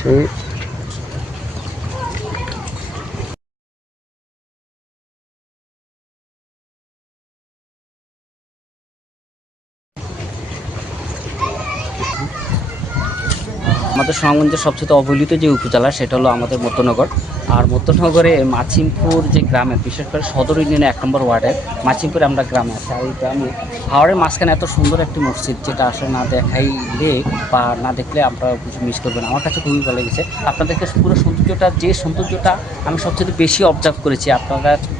সে আমাদের সুনামগঞ্জের সবচেয়ে অবহেলিত যে উপজেলা সেটা হলো আমাদের মধ্যনগর। আর মধ্যনগরে মাছিমপুর যে গ্রামে, বিশেষ করে সদর ইউনিয়নে 1 নম্বর ওয়ার্ডের মাছিমপুরে আমরা গ্রামে আছি। আর এই গ্রামে হাওড়ের মাঝখানে এত সুন্দর একটি মসজিদ, যেটা আসলে না দেখাইলে বা না দেখলে আমরা কিছু মিস করবেন। আমার কাছে খুবই ভালো লেগেছে। আপনাদেরকে পুরো সৌন্দর্যটা, যে সৌন্দর্যটা আমি সবচেয়ে বেশি অবজার্ভ করেছি,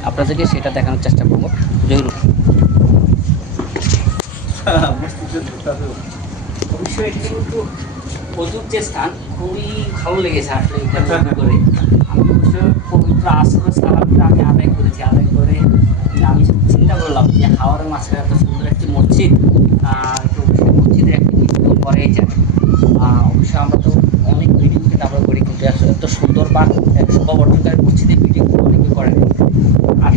আপনাদেরকে সেটা দেখানোর চেষ্টা করবো। জরুর অবশ্যই এটি কিন্তু অজুর যে স্থান, খুবই ভালো লেগেছে আসলে এখানে করে। আমি অবশ্য পবিত্র আসরের সালামটা আমি আদায় করেছি। আদায় করে আমি চিন্তা করলাম যে হাওড়ের মাঝখানে এত সুন্দর একটি মসজিদ, একটু অবশ্যই মসজিদের একটি ভিডিও করাই যায়। অবশ্যই আমরা তো অনেক ভিডিও কিন্তু আমরা করি, কিন্তু এত সুন্দর বা শোভাবর্ধনকারী মসজিদের ভিডিও অনেকে করে। আর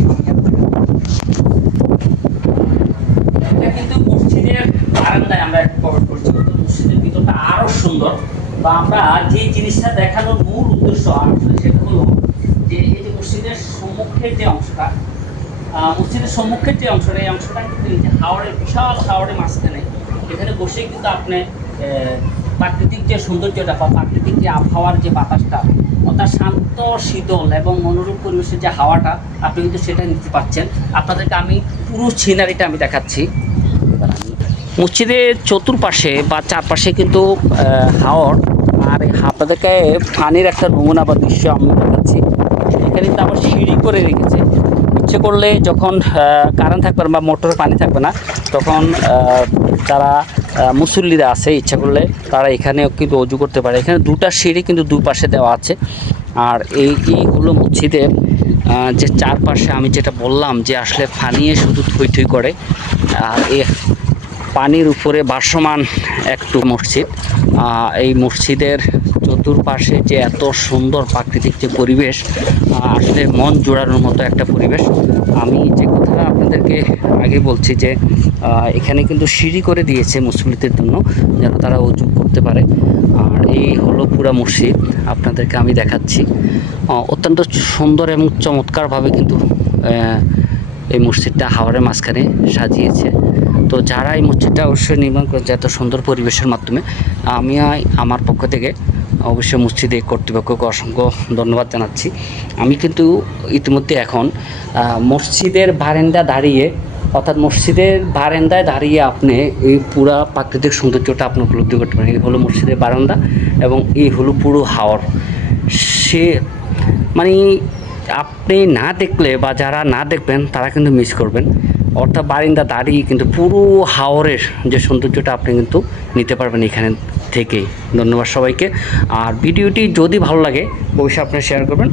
এটা কিন্তু মসজিদের বারান্দায় আমরা প্রবেশ করছি। মসজিদের ভিতরটা আরো সুন্দর। বা আমরা যে জিনিসটা দেখানোর মূল উদ্দেশ্য আসলে সেটা হলো যে এই যে মসজিদের সম্মুখের যে অংশটা, এই অংশটা কিন্তু এই যে হাওড়ের বিশাল হাওড়ের মাঝখানে, এখানে বসেই কিন্তু আপনি প্রাকৃতিক যে সৌন্দর্যটা বা প্রাকৃতিক যে আবহাওয়ার যে বাতাসটা, অর্থাৎ শান্ত শীতল এবং মনোরম পরিবেশের যে হাওয়াটা, আপনি কিন্তু সেটা নিতে পারছেন। আপনাদেরকে আমি পুরো সিনারিটা আমি দেখাচ্ছি। মসজিদের চতুর্পাশে বা চারপাশে কিন্তু হাওর, আর আপনাদেরকে পানির একটা নমুনা বা দৃশ্য আমি দেখাচ্ছি। এখানে কিন্তু আবার সিঁড়ি করে রেখেছে। ইচ্ছে করলে যখন কারেন্ট থাকবে না বা মোটরে পানি থাকবে না, তখন যারা মুসল্লিরা আছে ইচ্ছা করলে তারা এখানেও কিন্তু অজু করতে পারে। এখানে দুটা সিঁড়ি কিন্তু দুপাশে দেওয়া আছে। আর এই হলো মসজিদের যে চারপাশে আমি যেটা বললাম যে আসলে পানিয়ে শুধু থই থই করে। আর এই পানির উপরে ভাসমান একটু মসজিদ। এই মসজিদের চতুর্পাশে যে এত সুন্দর প্রাকৃতিক যে পরিবেশ, আসলে মন জোড়ানোর মতো একটা পরিবেশ। আমি যে কথা আপনাদেরকে আগে বলছি যে এখানে কিন্তু সিঁড়ি করে দিয়েছে মুসল্লিদের জন্য, যেন তারা উজু করতে পারে। আর এই হলো পুরা মসজিদ, আপনাদেরকে আমি দেখাচ্ছি। অত্যন্ত সুন্দর এবং চমৎকারভাবে কিন্তু এই মসজিদটা হাওরের মাঝখানে সাজিয়েছে। তো যারা এই মসজিদটা অবশ্যই নির্মাণ করেছে এত সুন্দর পরিবেশের মাধ্যমে, আমি আমার পক্ষ থেকে অবশ্যই মসজিদে কর্তৃপক্ষকে অসংখ্য ধন্যবাদ জানাচ্ছি। আমি কিন্তু ইতিমধ্যে এখন মসজিদের বারান্দা দাঁড়িয়ে, অর্থাৎ মসজিদের বারান্দায় দাঁড়িয়ে আপনি এই পুরা প্রাকৃতিক সৌন্দর্যটা আপনি উপলব্ধি করতে পারেন। এই হলো মসজিদের বারান্দা এবং এই হলো পুরো হাওর। সে মানে আপনি না দেখলে বা যারা না দেখবেন তারা কিন্তু মিস করবেন। অর্থাৎ বারিন্দা দাঁড়িয়ে কিন্তু পুরো হাওরের যে সৌন্দর্যটা আপনি কিন্তু নিতে পারবেন এখানে থেকেই। ধন্যবাদ সবাইকে। আর ভিডিওটি যদি ভালো লাগে অবশ্যই আপনি শেয়ার করবেন।